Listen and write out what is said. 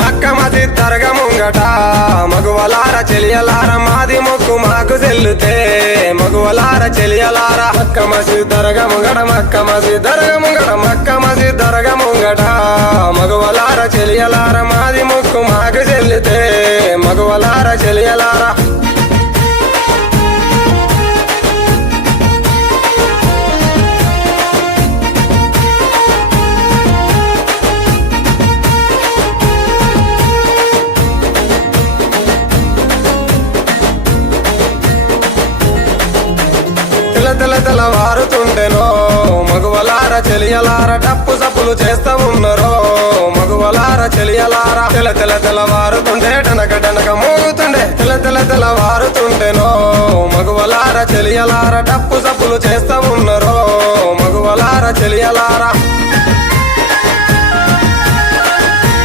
మక్క మసీద్ దర్గా ముంగట మగువలార చెలియలార మాది మొక్కు మాకు చెల్లుతే మగువలార చెలియలార మక్క మసీద్ దర్గా ముంగట మక్క మసీద్ దర్గా ముంగట మక్క మసీద్ దర్గా ముంగట మగువలార చెలియలార మాది మొక్కు మాకు చెల్లుతే మగువలార చెలియలార తెల్లవారుతుండెనో మగువలార చెలియలార టప్పు సప్పులు చేస్తా ఉన్నారో మగువలార చెలియలార తెల్లవారుతుండే డనక మోగుతుండే తెల్లవారుతుండెనో మగువలార చెలియలార టప్పు సప్పులు చేస్తా ఉన్నారో మగువలార చెలియలార